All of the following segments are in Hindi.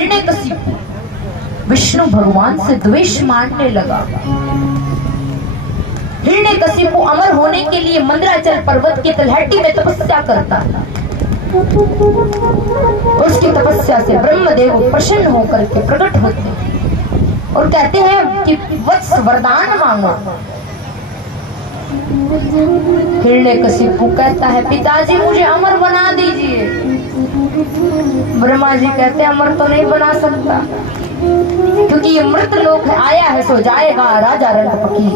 हिरण्यकशिपु विष्णु भगवान से द्वेष मानने लगा। हिरण्यकशिपु अमर होने के लिए मंदराचल पर्वत की तलहटी में तपस्या करता था। उसकी तपस्या से ब्रह्मदेव प्रसन्न होकर के प्रकट होते हैं और कहते हैं कि वत्स वरदान मांगो। हिरण्यकशिपु कहता है पिताजी मुझे अमर बना दीजिए। ब्रह्मा जी कहते हैं अमर तो नहीं बना सकता, क्योंकि ये मृत लोक है, आया है सो जाएगा, राजा रंग फकीर।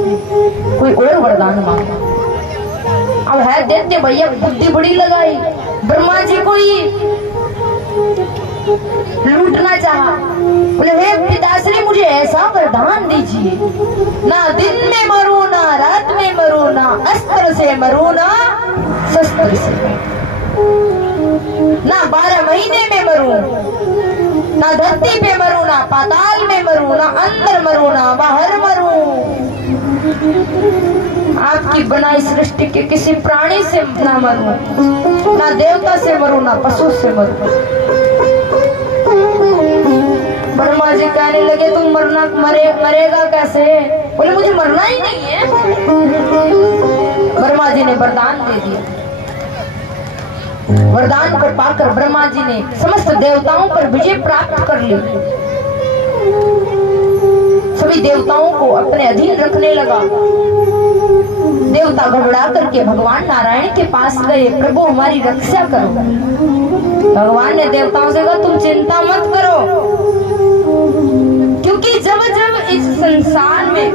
कोई और वरदान मांगा। अब है देते भैया, बुद्धि बड़ी लगाई। ब्रह्मा जी को ही लूटना चाहा। बोले हे पिताश्री मुझे ऐसा वरदान दीजिए, ना दिन में मरो ना रात में मरो, ना अस्त्र से मरो ना शस्त्र से, ना 12 महीने में मरो, ना धरती पे मरो, ना पाताल में मरो, ना अंदर मरो, ना बाहर मरो। आपकी बनाई सृष्टि के किसी प्राणी से ना मरो, ना देवता से मरो, ना पशु से मरो। ब्रह्मा जी कहने लगे तुम मरेगा कैसे? बोले मुझे मरना ही नहीं है। ब्रह्मा जी ने वरदान दे दिया। वरदान को पाकर ब्रह्मा जी ने समस्त देवताओं पर विजय प्राप्त कर ली। सभी देवताओं को अपने अधीन रखने लगा। देवता घबरा करके भगवान नारायण के पास गए, प्रभु हमारी रक्षा करो। भगवान ने देवताओं से कहा तुम चिंता मत करो, क्योंकि जब जब इस संसार में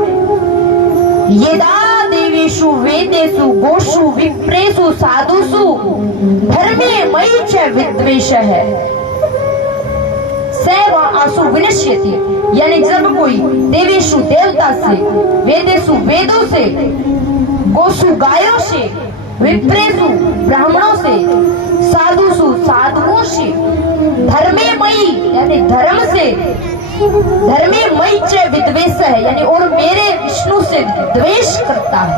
यदा देवेषु वेदेषु गोषु विप्रेषु साधुषु धर्मे मयि च विद्वेषः सैव आसु विनश्यति। यानी जब कोई देवेषु देवता से, वेदेषु वेदों से, गोषु गायों से, विप्रेषु ब्राह्मणों से, साधुषु साधुओं से, धर्मे मयि यानी धर्म से, धर्मे मयि च विद्वेषः यानी और मेरे विष्णु से द्वेष करता है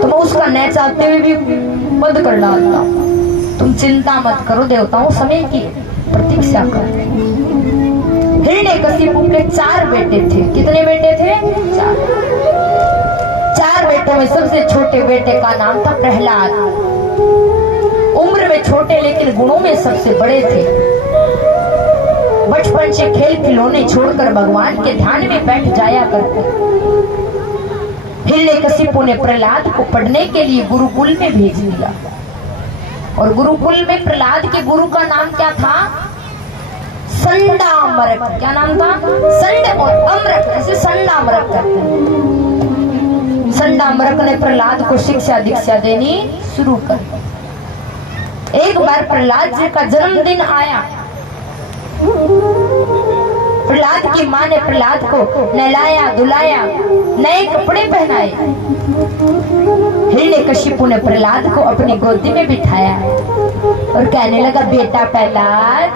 तो मैं उसका न चाहते हुए भी बंद कर डालता हूं। तुम चिंता मत करो देवताओं, समय की प्रतीक्षा करो। हिरण्यकशिपु के 4 बेटे थे। कितने बेटे थे? 4 बेटों में सबसे छोटे बेटे का नाम था प्रहलाद। उम्र में छोटे लेकिन गुणों में सबसे बड़े थे। बचपन से खेल खिलौने छोड़कर भगवान के ध्यान में बैठ जाया करते। हिरण्यकशिपु ने प्रहलाद को पढ़ने के लिए गुरुकुल में भेज दिया और गुरुकुल में प्रहलाद के गुरु का नाम क्या था? संडामरक। क्या नाम था? संड और अमरक, ऐसे संडामरक कहते हैं। संडामरक ने प्रहलाद को शिक्षा दीक्षा देनी शुरू कर। एक बार प्रहलाद जी का जन्मदिन आया। प्रहलाद की मां ने प्रहलाद को नहलाया धुलाया, नए कपड़े पहनाए। हिरण्यकशिपु ने प्रहलाद को अपनी गोदी में बिठाया और कहने लगा बेटा प्रहलाद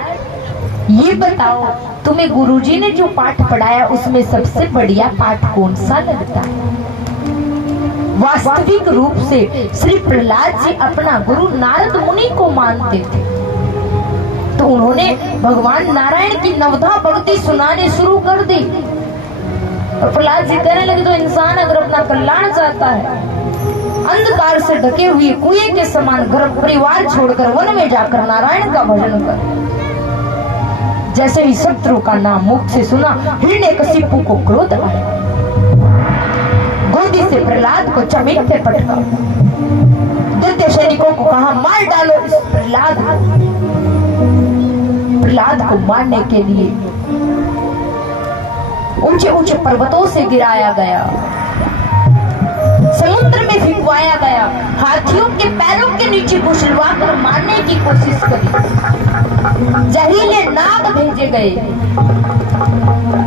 ये बताओ तुम्हें गुरुजी ने जो पाठ पढ़ाया उसमें सबसे बढ़िया पाठ कौन सा लगता है? वास्तविक रूप से श्री प्रहलाद जी अपना गुरु नारद मुनि को मानते थे, तो उन्होंने भगवान नारायण की नवधा भक्ति सुनाने शुरू कर दी। और प्रहलाद जी कहने लगे तो इंसान अगर अपना कल्याण चाहता है, अंधकार से ढके हुए कुएं के समान घर परिवार छोड़कर वन में जाकर नारायण का भजन कर। जैसे ही शत्रु का नाम मुख से सुना, हिरण्यकशिपु को क्रोध आया। गोदी से प्रहलाद को जमीन पे पटका। द्वितीय सैनिकों को कहा मार डालो इस प्रहलाद को। प्रहलाद को मारने के लिए ऊंचे ऊंचे पर्वतों से गिराया गया, समुद्र में फिकवाया गया, हाथियों के पैरों के नीचे घुसलवा कर मारने की कोशिश करी, जहरीले नाग भेजे गए,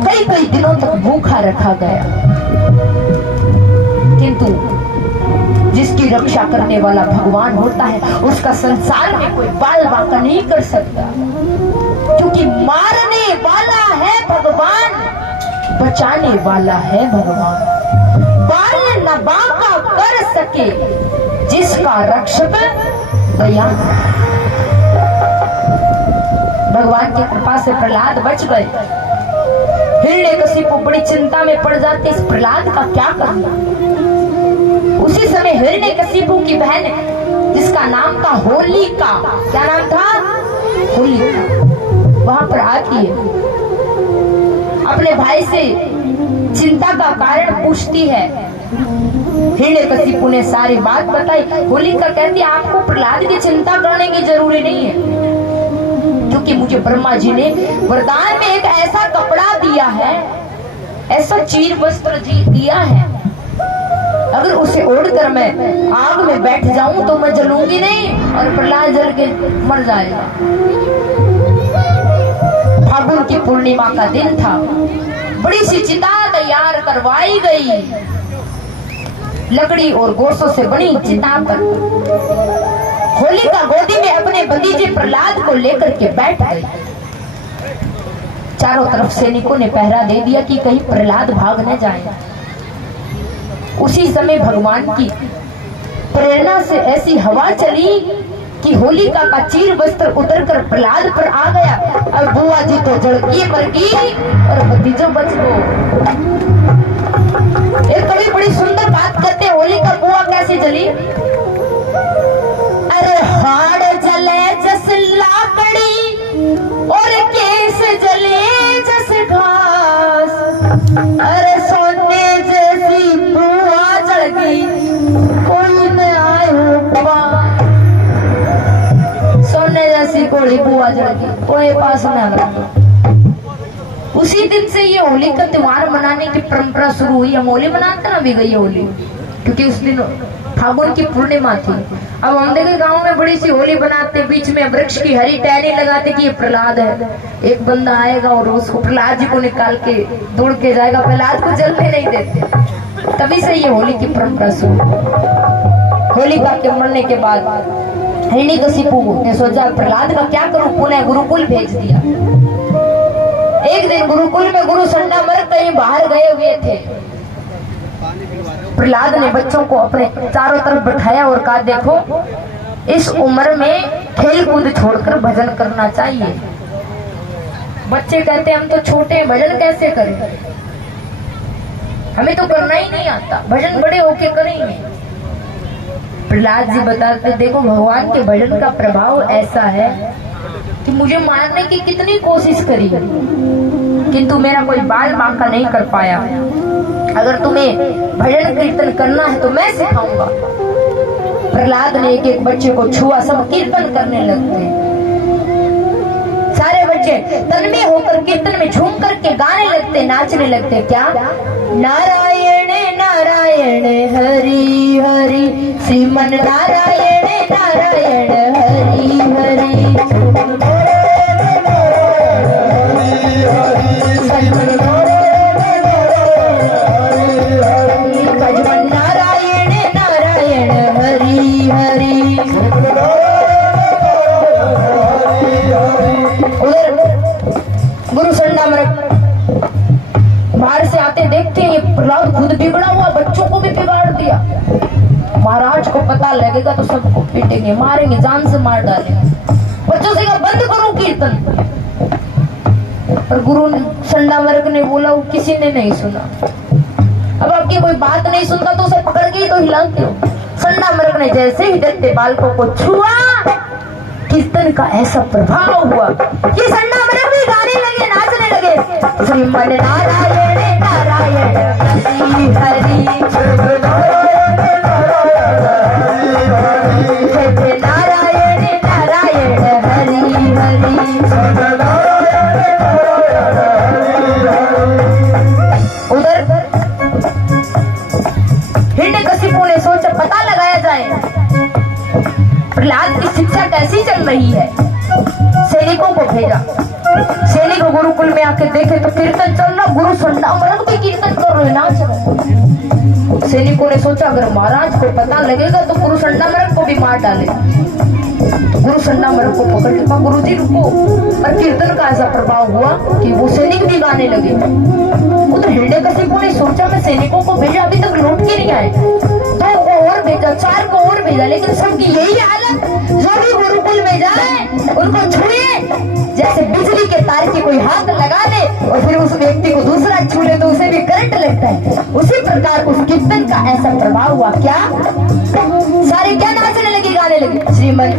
कई कई दिनों तक भूखा रखा गया। किंतु जिसकी रक्षा करने वाला भगवान होता है उसका संसार में कोई बाल बांका नहीं कर सकता, क्योंकि मारने वाला है भगवान, बचाने वाला है भगवान। बाल न बांका कर सके जिसका रक्षक दया। भगवान की कृपा से प्रहलाद बच गए। हिरण्यकशिपु बड़ी चिंता में पड़ जाते, इस प्रहलाद का क्या करना। उसी समय हिरण्यकशिपु की बहन जिसका नाम था होलिका, क्या नाम था, होलिका, वहां पर आती है, अपने भाई से चिंता का कारण पूछती है। हिरण्यकशिपु ने सारी बात बताई। होलिका कहती है आपको प्रहलाद की चिंता करने की जरूरी नहीं है, क्योंकि मुझे ब्रह्मा जी ने वरदान में एक ऐसा कपड़ा दिया है, ऐसा चीर वस्त्र दिया है, अगर उसे ओढ़कर मैं आग में बैठ जाऊं तो मैं जलूंगी नहीं और प्रहलाद जल के मर जाएगा। फागुन की पूर्णिमा का दिन था, बड़ी सी चिता तैयार करवाई गई, लकड़ी और गोसों से बनी चिता पर होलिका गोदी में अपने भतीजे प्रहलाद को लेकर के बैठ गई। चारों तरफ सैनिकों ने पहरा दे दिया कि कहीं प्रहलाद भाग न जाए। उसी समय भगवान की प्रेरणा से ऐसी हवा चली कि होलिका का चीर वस्त्र उतरकर प्रहलाद पर आ गया। और बुआ जी तो जड़की मर गई और भतीजो बच गो। एक कवि बड़ी सुंदर बात करते, होलिका बुआ कैसे जली। अरे हाड़ जले जस लाकड़ी और केस जले जस घास, अरे सोने जैसी बुआ जल गई कोई न आयो पास। सोने जैसी कोई बुआ जल गई कोई पास न आया। उसी दिन से ये होली का त्योहार मनाने की परंपरा शुरू हुई। हम होली मनाते ना भी गई होली, क्योंकि उस दिन फागुन की पूर्णिमा थी। अब हम देखे गांव में बड़ी सी होली बनाते, बीच में वृक्ष की हरी टहनी लगाते कि ये प्रहलाद है। एक बंदा आएगा और उसको प्रहलाद जी को निकाल के दौड़ के जाएगा, प्रहलाद को जलने नहीं देते। तभी से ये होली की परंपरा शुरू। होलिका के मरने के बाद हिरण्यकशिपु ने सोचा प्रहलाद का क्या करूं, पुनः गुरुकुल भेज दिया। एक दिन गुरुकुल में गुरु संडामर्क कहीं बाहर गए हुए थे। प्रहलाद ने बच्चों को अपने चारों तरफ बैठाया और कहा देखो, इस उम्र में खेल कूद छोड़कर भजन करना चाहिए। बच्चे कहते हम तो छोटे, भजन कैसे करें, हमें तो करना ही नहीं आता, भजन बड़े होके करेंगे। प्रहलाद जी बताते देखो भगवान के भजन का प्रभाव ऐसा है कि मुझे मारने की कितनी कोशिश करी किंतु मेरा कोई बाल बांका नहीं कर पाया। अगर तुम्हें भजन कीर्तन करना है तो मैं सिखाऊंगा। प्रहलाद ने एक एक बच्चे को छुआ, सब कीर्तन करने लगते। सारे बच्चे तन्मय होकर कीर्तन में झूम करके गाने लगते, नाचने लगते। क्या नारायण नारायण हरि हरि, श्रीमन नारायण नारायण हरि हरि, भजन नारायण नारायण हरि हरि। उधर गुरु संडामर्क बाहर से आते देखते ये प्रहलाद खुद बिगड़ा हुआ, बच्चों को भी बिगाड़ दिया। महाराज को पता लगेगा तो सबको पीटेंगे, मारेंगे, जान से मार डालेंगे। बच्चों से कहा बंद करो कीर्तन, पर गुरु संडामर्क ने बोला, वो किसी ने नहीं सुना। अब आपकी कोई बात नहीं सुनता तो उसे पकड़ के ही तो हिलाते हो। संडामर्क ने जैसे ही डरते बालकों को छुआ, कीर्तन का ऐसा प्रभाव हुआ कि संडामर्क भी गाने लगे, नाचने लगे। श्रीमन नारायण नारायण हरि हरि, नारायण नारायण हरि हरि। उधर हिरण्यकशिपु ने सोचा पता लगाया जाए प्रहलाद की शिक्षा कैसी चल रही है। सैनिकों को भेजा, सैनिक गुरुकुल में आके देखे तो कीर्तन चल रहा, गुरु संडामर्क भी कीर्तन कर रहे, नाच रहे। सैनिकों ने सोचा अगर महाराज को पता लगेगा तो गुरु संडामर्क को भी मार डाले। तो गुरु संडामर्क को पकड़ के कहा गुरु जी रुको। और कीर्तन का ऐसा प्रभाव हुआ कि वो सैनिक भी गाने लगे। उधर हिरण्यकशिपु ने सोचा मैं सैनिकों को भेजा, अभी तक लौट के नहीं आए। 2 और भेजा, 4 को और भेजा, लेकिन सबकी यही हालत, जो भी गुरुकुल में जाए उनको छुए जैसे बिजली के तार की कोई हाथ लगा ले और फिर उस व्यक्ति को दूसरा छू ले तो उसे भी करंट लगता है। उसी प्रकार उस कीर्तन का ऐसा प्रभाव हुआ। क्या सारे क्या नाचने लगे, गाने लगे। श्रीमन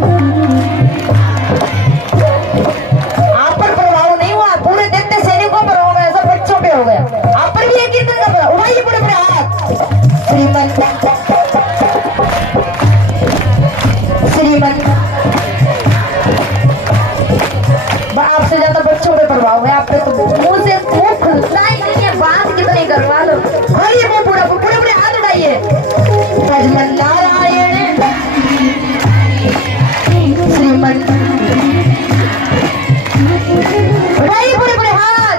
आप पर प्रभाव नहीं हुआ, पूरे दैत्य सैनिकों पर हो गया, सब बच्चों पे हो गया। आप पर भी एक कीर्तन का प्रभाव, वही पूरे पूरे हाथ। श्रीमन श्रीमन आपसे ज्यादा बच्चों पे प्रभाव है, आप पे तो मुंह से मुंह खुलता ही नहीं है, बात कितनी करवा लो। और वो पूरा पूरे पूरे हाथ उठाइए। भजमन नारायण श्रीमन उठाइए पूरे पूरे हाथ।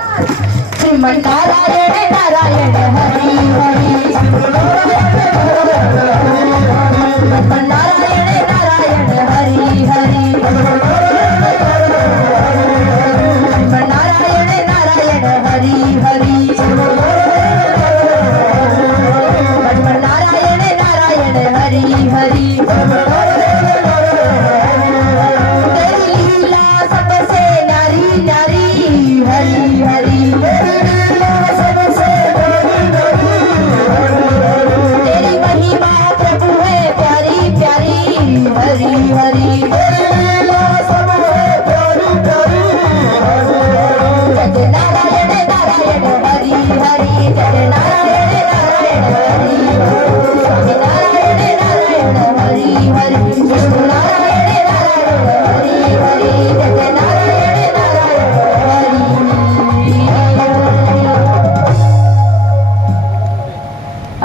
श्रीमन नारायण नारायण हरि हरि, श्रीमन नारायण नारायण हरि हरि, हरि हरि, नारायण नारायण हरि हरि। तेरी लीला सबसे न्यारी न्यारी, हरि हरि, तेरी महिमा प्रभु है प्यारी प्यारी, हरि हरि।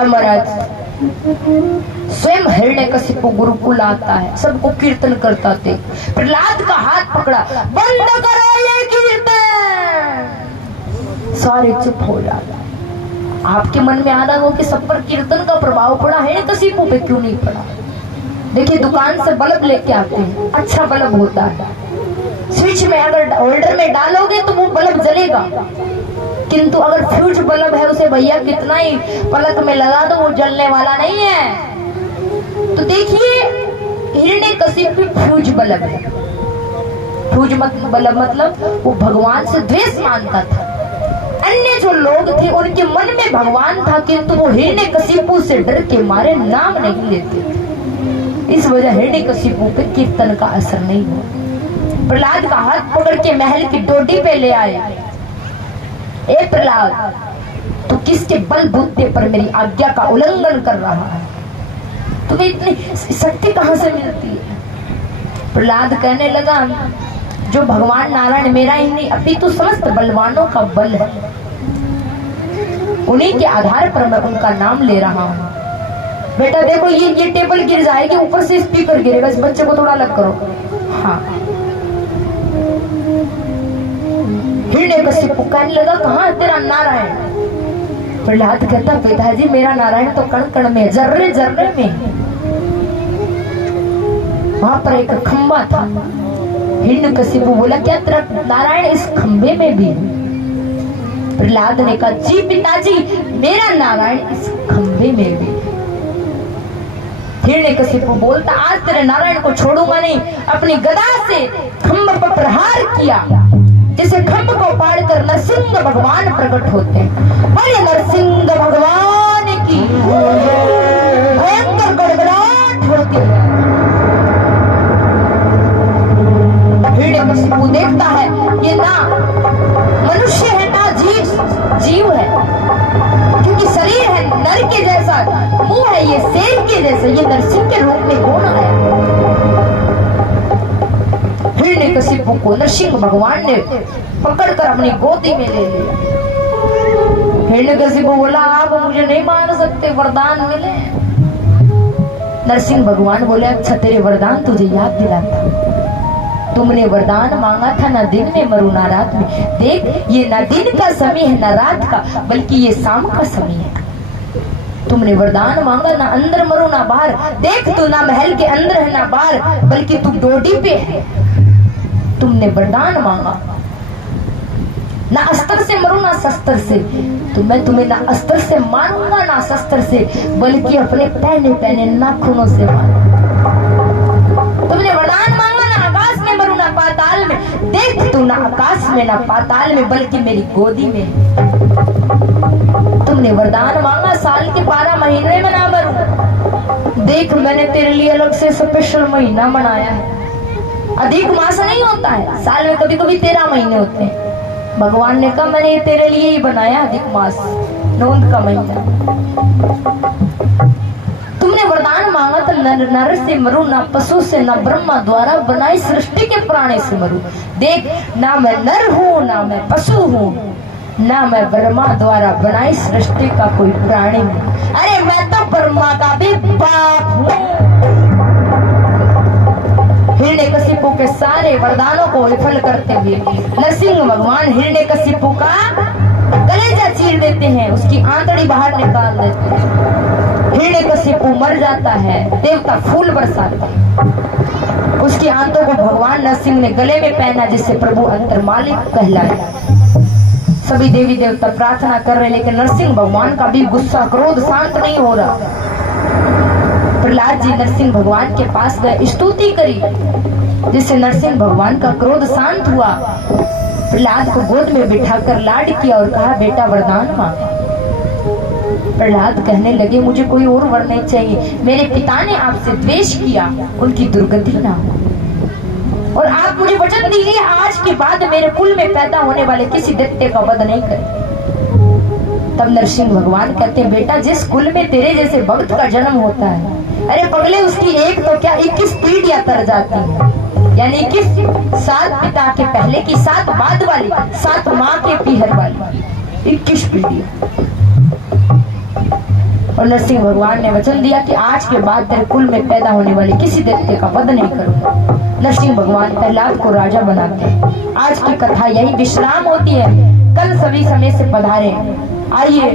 महाराज स्वयं हिरण्यकशिपु गुरुकुल आता है, सबको कीर्तन करता थे। प्रहलाद का हाथ पकड़ा, बंद करो ये कीर्तन। सारे चुप हो जाते। आपके मन में आ रहा हो कि सब पर कीर्तन का प्रभाव पड़ा, हिरण्यकशिपु पे क्यों नहीं पड़ा? देखिए दुकान से बल्ब लेके आते हैं, अच्छा बल्ब होता है, स्विच में अगर होल्डर में डालोगे तो वो बल्ब जलेगा, किंतु अगर फ्यूज बल्ब है उसे भैया कितना ही पलक में लगा दो वो जलने वाला नहीं है। तो देखिए हिरण्यकशिपु फ्यूज बल्ब है। फ्यूज बल्ब मतलब वो भगवान से द्वेष मानता था। अन्य जो लोग थे उनके मन में भगवान था, किंतु वो हिरण्यकशिपु से डर के मारे नाम नहीं लेते थे। इस वजह हिरण्यकशिपु पे कीर्तन का असर नहीं हुआ। प्रहलाद का हाथ पकड़ के महल की डोडी पे ले आए। ए प्रहलाद, तू किसके बल बूते पर मेरी आज्ञा का उल्लंघन कर रहा है? तुम्हें इतनी शक्ति कहां से मिलती है? प्रहलाद कहने लगा, जो भगवान नारायण मेरा ही नहीं अपितु समस्त बलवानों का बल है, उन्हीं के आधार पर मैं उनका नाम ले रहा हूँ। बेटा देखो ये टेबल गिर जाएगी, ऊपर से स्पीकर गिरेगा, इस बच्चे को थोड़ा अलग करो। हाँ हिरण्यकशिपु कहने लगा, कहाँ है तेरा नारायण? प्रहलाद कहता, पिताजी मेरा नारायण तो कण कण में, जर्रे जर्रे में। वहां पर एक खंबा था। हिरण्यकशिपु बोला, क्या तेरा नारायण इस खंबे में भी? प्रहलाद ने कहा, जी पिताजी मेरा नारायण इस खंबे में भी। हिरण्यकशिपु बोलता, आज तेरे नारायण को छोड़ूंगा नहीं। अपनी गदा से खंभ पर प्रहार किया, जिसे खंभ को पाड़कर नरसिंह भगवान प्रकट होते हैं। बोले नरसिंह भगवान की भयंकर गड़गड़ाहट होती है। हिरण्यकशिपु देखता है ये ना मनुष्य है ना जीव है, क्योंकि शरीर है नर के जैसा, मुंह है ये शेर के जैसा, ये नरसिंह के रूप में कौन आया? हिरण्यकशिपु को नरसिंह भगवान ने पकड़कर अपनी गोदी में ले लिया। हिरण्यकशिपु बोला, आप मुझे नहीं मार सकते, वरदान मिले। नरसिंह भगवान बोले, अच्छा तेरे वरदान तुझे याद दिलाता। तुमने वरदान मांगा था, ना दिन में मरू ना रात में। देख ये ना दिन का समय है ना रात का, बल्कि ये शाम का समय है। तुमने वरदान मांगा, ना अंदर मरो ना बाहर। देख तू ना महल के अंदर है ना बाहर, बल्कि तू डोडी पे है। तुमने वरदान मांगा। ना अस्त्र से मरूं ना शस्त्र से, तो मैं तुम्हें ना अस्त्र से मारूंगा ना शस्त्र से, बल्कि अपने पहने पहने नाखूनों से मारूंगा। तुमने वरदान मांगा ना आकाश में मरूं ना पाताल में, देख तू ना आकाश में ना पाताल में, बल्कि मेरी गोदी में। तुमने वरदान मांगा साल के 12 महीने में ना मरूं, देख मैंने तेरे लिए अलग से स्पेशल महीना बनाया है। अधिक मास नहीं होता है, साल में कभी कभी 13 महीने होते हैं। भगवान ने कहा मैंने तेरे लिए ही बनाया अधिक मास, नोंद का महीना। तुमने वरदान मांगा तो नर से मरूं ना पशु से, ना ब्रह्मा द्वारा बनाई सृष्टि के प्राणी से मरूं। देख ना मैं नर हूँ ना मैं पशु हूँ, ना मैं ब्रह्मा द्वारा बनाई सृष्टि का कोई प्राणी हूँ। अरे मैं तो ब्रह्मा का भी बाप हूँ। हिरण्यकशिपु के सारे वरदानों को विफल करते हुए नरसिंह भगवान हिरण्यकशिपु का कलेजा चीर देते हैं, उसकी आंतड़ी बाहर निकाल देते हैं। हिरण्यकशिपु मर जाता है, देवता फूल बरसाते हैं। उसकी आंतों को भगवान नरसिंह ने गले में पहना, जिससे प्रभु अंतरमालिक कहलाए। सभी देवी देवता प्रार्थना कर रहे, लेकिन नरसिंह भगवान का भी गुस्सा क्रोध शांत नहीं हो रहा। प्रहलाद जी नरसिंह भगवान के पास गए, स्तुति करी, जिससे नरसिंह भगवान का क्रोध शांत हुआ। प्रहलाद को गोद में बिठाकर लाड किया और कहा बेटा वरदान मांग। प्रहलाद कहने लगे मुझे कोई और वर नहीं चाहिए, मेरे पिता ने आपसे द्वेष किया, उनकी दुर्गति ना हो, और आप मुझे वचन दीजिए आज के बाद मेरे कुल में पैदा होने वाले किसी दैत्य का वध नहीं करें। तब नरसिंह भगवान कहते हैं बेटा जिस कुल में तेरे जैसे भक्त का जन्म होता है, अरे पगले उसकी एक तो क्या 21 पीढ़ियां तर जाती है, यानी 7 पिता के पहले की 7 बाद वाली, 7 माँ के पीहर वाली 21 पीढ़ी। और नरसिंह भगवान ने वचन दिया कि आज के बाद तेरे कुल में पैदा होने वाले किसी दैत्य का वध नहीं करूंगा। नरसिंह भगवान प्रहलाद को राजा बनाते हैं। आज की कथा यही विश्राम होती है, कल सभी समय से पधारे। आइए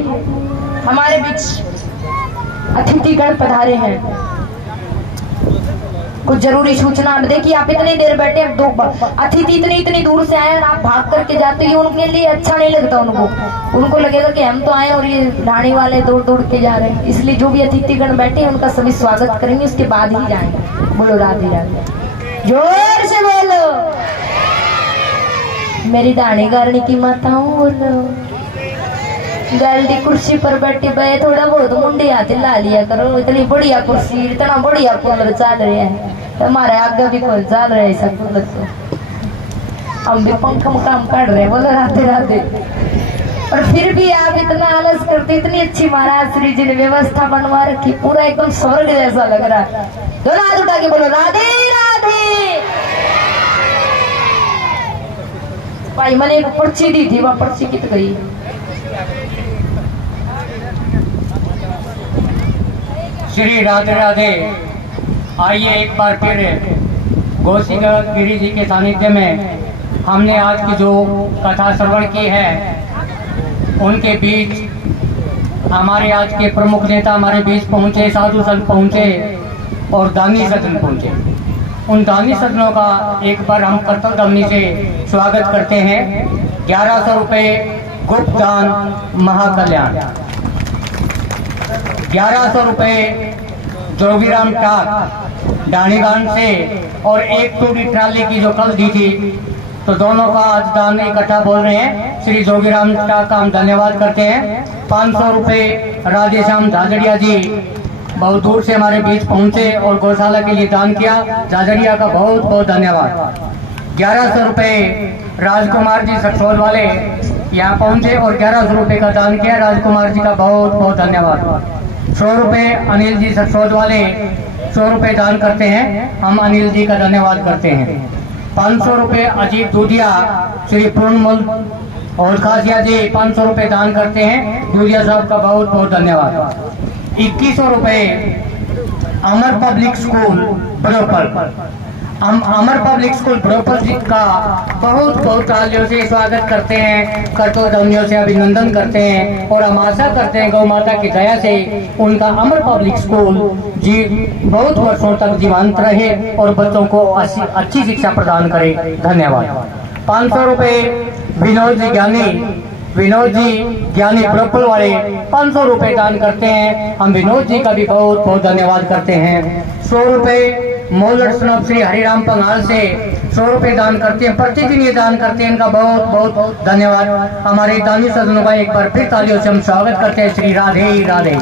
हमारे बीच अतिथिगण पधारे हैं, कुछ जरूरी सूचना। अब देखिए आप इतनी देर बैठे, अब 2 अतिथि इतनी दूर से आए और आप भाग करके जाते हैं, उनके लिए अच्छा नहीं लगता। उनको लगेगा कि हम तो आए और ये ढाणी वाले दौड़ के जा रहे हैं। इसलिए जो भी अतिथिगण बैठे हैं उनका सभी स्वागत करेंगे, उसके बाद ही जाएंगे। बोलो राधे राधे, जोर से बोलो। मेरी ढाणी गारणी की माताओं बोलो, जल्दी कुर्सी पर बैठी बे, थोड़ा बहुत मुंडी हाथ ला लिया करो। इतनी बढ़िया कुर्सी, इतना बढ़िया कूलर चल रहे हैं, हमारे आगे भी कोई चल रहा है ऐसा कूलर, तो हम भी पंखा में काम कर रहे हैं। बोलो राधे राधे। और फिर भी आप इतना आलस करते, इतनी अच्छी महाराज श्री जी ने व्यवस्था बनवा रखी, पूरा एकदम स्वर्ग जैसा लग रहा है। दोनों हाथ उठा के बोलो राधे राधे। भाई मैंने एक पर्ची दी थी, वहां पर्ची कित गई? श्री राधे राधे। आइए एक बार फिर गौसिका गिरी जी के सानिध्य में हमने आज की जो कथा श्रवण की है, उनके बीच हमारे आज के प्रमुख नेता हमारे बीच पहुंचे, साधु संत पहुंचे और दानी सदन पहुंचे। उन दानी सदनों का एक बार हम कर्तव्य ध्वनि से स्वागत करते हैं। 1100 रुपये गुप्त दान महाकल्याण, 1100 रुपये जोगीराम टाक डाणीगान से, और 1 टूटी ट्राली की जो कल दी थी, तो दोनों का आज दान इकट्ठा बोल रहे हैं। श्री जोगीराम टाक का हम धन्यवाद करते हैं। 500 रुपये राधेश्याम झाझड़िया जी बहुत दूर से हमारे बीच पहुंचे और गौशाला के लिए दान किया, झाझड़िया का बहुत बहुत धन्यवाद। 1100 रुपये राजकुमार जी सखसोल वाले यहाँ पहुंचे और 1100 रुपये का दान किया, राजकुमार जी का बहुत बहुत धन्यवाद। 100 रुपये अनिल जी सखसोल वाले 100 रुपये दान करते हैं, हम अनिल जी का धन्यवाद करते हैं। 500 रुपये अजीत दूधिया श्री पूर्णमल और खासिया जी 500 रुपये दान करते हैं, दूधिया साहब का बहुत बहुत धन्यवाद। 2100 रुपये अमर पब्लिक स्कूल बड़ोपल, हम अमर पब्लिक स्कूल बड़ोपल जी का बहुत बहुत तालियों से स्वागत करते हैं, कर्तव्यों से अभिनंदन करते हैं, और हम आशा करते हैं गौ माता की दया से उनका अमर पब्लिक स्कूल जी बहुत वर्षों तक जीवंत रहे और बच्चों को अच्छी शिक्षा प्रदान करे। धन्यवाद। 500 रुपये विनोद जी ज्ञानी प्रॉपर वाले 500 रुपए दान करते हैं। हम विनोद जी का भी बहुत बहुत धन्यवाद करते हैं। 100 रुपए मोलर स्नोप श्री हरिराम पंगाल से 100 रुपए दान करते हैं, प्रतिदिन ये दान करते हैं। इनका बहुत बहुत धन्यवाद। हमारे दानी सदनों का एक बार फिर तालियों से हम स्वागत करते हैं। श्री राधे राधे।